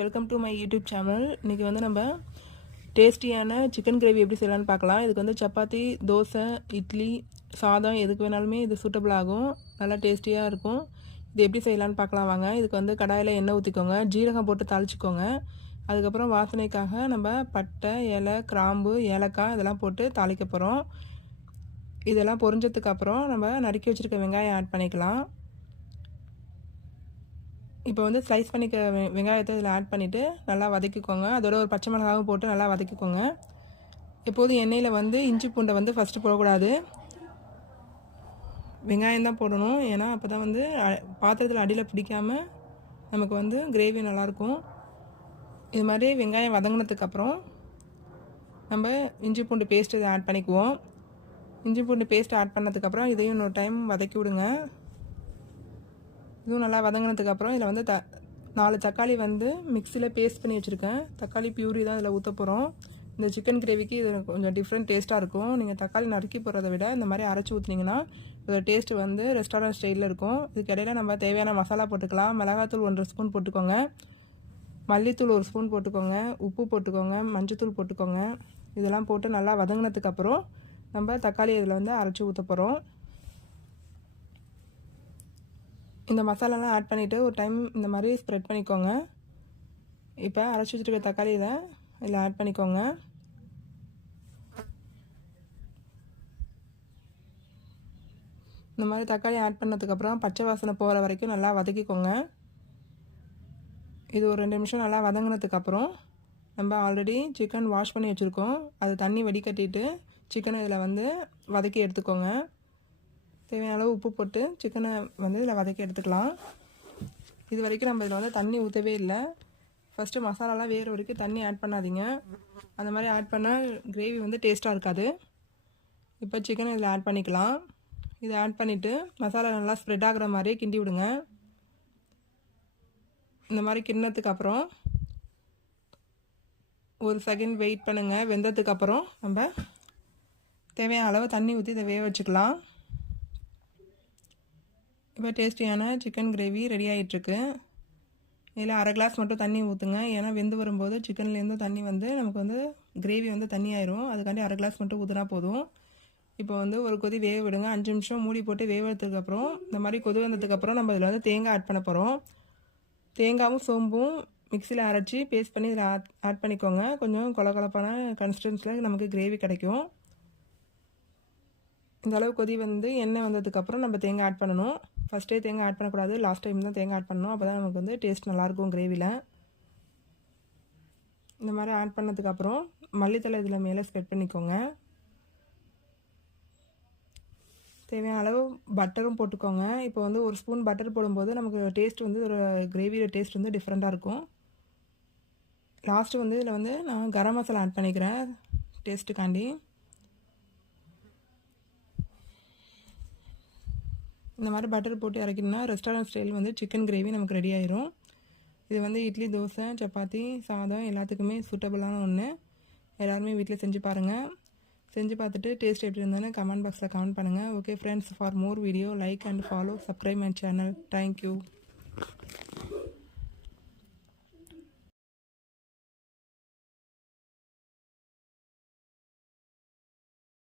Welcome to my YouTube channel. இன்றைக்கி வந்து நம்ம டேஸ்டியான சிக்கன் கிரேவி எப்படி செய்யலான்னு பார்க்கலாம். இதுக்கு வந்து சப்பாத்தி, தோசை, இட்லி, சாதம் எதுக்கு வேணாலுமே இது சூட்டபிள் ஆகும். நல்லா டேஸ்டியாக இருக்கும். இது எப்படி செய்யலான்னு பார்க்கலாம் வாங்க. இதுக்கு வந்து கடாயில் எண்ணெய் ஊற்றிக்கோங்க, ஜீரகம் போட்டு தாளிச்சிக்கோங்க. அதுக்கப்புறம் வாசனைக்காக நம்ம பட்டை, இலை, கிராம்பு, ஏலக்காய் இதெல்லாம் போட்டு தாளிக்க போகிறோம். இதெல்லாம் பொரிஞ்சதுக்கப்புறம் நம்ம நறுக்கி வச்சுருக்க வெங்காயம் ஆட் பண்ணிக்கலாம். இப்போ வந்து ஸ்லைஸ் பண்ணிக்க வெங்காயத்தை இதில் ஆட் பண்ணிவிட்டு நல்லா வதக்கிக்கோங்க. அதோட ஒரு பச்சை மிளகாவும் போட்டு நல்லா வதக்கிக்கோங்க. எப்போதும் எண்ணெயில் வந்து இஞ்சி பூண்டை வந்து ஃபஸ்ட்டு போடக்கூடாது, வெங்காயம் தான் போடணும். ஏன்னா அப்போ தான் வந்து பாத்திரத்தில் அடியில் பிடிக்காமல் நமக்கு வந்து கிரேவி நல்லாயிருக்கும். இது மாதிரி வெங்காயம் வதங்கினதுக்கப்புறம் நம்ம இஞ்சி பூண்டு பேஸ்ட்டு இதை ஆட் பண்ணிக்குவோம். இஞ்சி பூண்டு பேஸ்ட் ஆட் பண்ணதுக்கப்புறம் இதையும் இன்னொரு டைம் வதக்கி விடுங்க. இதுவும் நல்லா வதங்கினதுக்கப்புறம் இதில் வந்து 4 தக்காளி வந்து மிக்சியில் பேஸ்ட் பண்ணி வச்சுருக்கேன். தக்காளி பியூரி தான் இதில் ஊற்ற போகிறோம். இந்த சிக்கன் கிரேவிக்கு இது கொஞ்சம் டிஃப்ரெண்ட் டேஸ்ட்டாக இருக்கும். நீங்கள் தக்காளி நறுக்கி போடுறத விட இந்த மாதிரி அரைச்சி ஊற்றினீங்கன்னா இதோட டேஸ்ட்டு வந்து ரெஸ்டாரண்ட் ஸ்டைலில் இருக்கும். இதுக்கு இடையில நம்ம தேவையான மசாலா போட்டுக்கலாம். மிளகாத்தூள் 1 ஸ்பூன் போட்டுக்கோங்க, மல்லித்தூள் 1 ஸ்பூன் போட்டுக்கோங்க, உப்பு போட்டுக்கோங்க, மஞ்சத்தூள் போட்டுக்கோங்க. இதெல்லாம் போட்டு நல்லா வதங்கினதுக்கப்புறம் நம்ம தக்காளி இதில் வந்து அரைச்சி ஊற்ற போகிறோம். இந்த மசாலாலாம் ஆட் பண்ணிவிட்டு ஒரு டைம் இந்த மாதிரி ஸ்ப்ரெட் பண்ணிக்கோங்க. இப்போ அரைச்சி வச்சுருக்க தக்காளி இதில் ஆட் பண்ணிக்கோங்க. இந்த மாதிரி தக்காளி ஆட் பண்ணதுக்கப்புறம் பச்சை வாசனை போகிற வரைக்கும் நல்லா வதக்கிக்கோங்க. இது ஒரு 2 நிமிஷம் நல்லா வதங்கினதுக்கப்புறம் நம்ம ஆல்ரெடி சிக்கன் வாஷ் பண்ணி வச்சுருக்கோம். அது தண்ணி வடிகட்டிட்டு சிக்கனை இதில் வந்து வதக்கி எடுத்துக்கோங்க. தேவையான அளவு உப்பு போட்டு சிக்கனை வந்து இதில் வதக்கி எடுத்துக்கலாம். இது வரைக்கும் நம்ம இதில் வந்து தண்ணி ஊற்றவே இல்லை. ஃபஸ்ட்டு மசாலாலாம் வேறு வரைக்கும் தண்ணி ஆட் பண்ணாதீங்க. அந்த மாதிரி ஆட் பண்ணால் கிரேவி வந்து டேஸ்ட்டாக இருக்காது. இப்போ சிக்கனை இதில் ஆட் பண்ணிக்கலாம். இதை ஆட் பண்ணிவிட்டு மசாலா நல்லா ஸ்ப்ரெட் ஆகிற மாதிரி கிண்டி விடுங்க. இந்த மாதிரி கிண்ணத்துக்கப்புறம் ஒரு செகண்ட் வெயிட் பண்ணுங்கள். வெந்ததுக்கப்புறம் நம்ம தேவையான அளவு தண்ணி ஊற்றி இதை வேக வச்சுக்கலாம். இப்போ டேஸ்டியான சிக்கன் கிரேவி ரெடி ஆகிட்டுருக்கு. இதில் 1/2 கிளாஸ் மட்டும் தண்ணி ஊற்றுங்க. ஏன்னா வெந்து வரும்போது சிக்கன்லேருந்து தண்ணி வந்து நமக்கு வந்து கிரேவி வந்து தண்ணி ஆயிரும். அதுக்காண்டி 1/2 கிளாஸ் மட்டும் ஊற்றினா போதும். இப்போ வந்து ஒரு கொதி வேக விடுங்க. 5 நிமிஷம் மூடி போட்டு வேக எடுத்ததுக்கப்புறம் இந்த மாதிரி கொதி வந்ததுக்கப்புறம் நம்ம இதில் வந்து தேங்காய் ஆட் பண்ண போகிறோம். தேங்காயும் சோம்பும் மிக்சியில் அரைச்சி பேஸ்ட் பண்ணி இதில் ஆட் பண்ணிக்கோங்க. கொஞ்சம் கொலகொலப்பான கன்சிஸ்டன்சியில் நமக்கு கிரேவி கிடைக்கும். இந்த அளவு கொதி வந்து எண்ணெய் வந்ததுக்கப்புறம் நம்ம தேங்காய் ஆட் பண்ணணும். ஃபஸ்ட்டே தேங்காய் ஆட் பண்ணக்கூடாது, லாஸ்ட் டைம் தான் தேங்காய் ஆட் பண்ணணும். அப்போ தான் நமக்கு வந்து டேஸ்ட் நல்லாயிருக்கும் கிரேவியில். இந்த மாதிரி ஆட் பண்ணதுக்கப்புறம் மல்லித்தலை இதில் மேலே ஸ்ப்ரெட் பண்ணிக்கோங்க. தேவையான அளவு பட்டரும் போட்டுக்கோங்க. இப்போ வந்து 1 ஸ்பூன் பட்டர் போடும்போது நமக்கு டேஸ்ட் வந்து ஒரு கிரேவியோட டேஸ்ட் வந்து டிஃப்ரெண்ட்டாக இருக்கும். லாஸ்ட்டு வந்து இதில் வந்து நான் கரம் மசாலா ஆட் பண்ணிக்கிறேன் டேஸ்ட்டுக்காண்டி. இந்த மாதிரி பட்டர் போட்டு இறக்கினா ரெஸ்டாரண்ட் ஸ்டைல் வந்து சிக்கன் கிரேவி நமக்கு ரெடி ஆயிரும். இது வந்து இட்லி, தோசை, சப்பாத்தி, சாதம் எல்லாத்துக்குமே சூட்டபுளான ஒன்று. எல்லாருமே வீட்டில் செஞ்சு பாருங்கள். செஞ்சு பார்த்துட்டு டேஸ்ட் எப்படி இருந்ததுன்னு கமெண்ட் பாக்ஸில் கமெண்ட் பண்ணுங்கள். Okay friends, for more video like and follow, subscribe my channel. Thank you.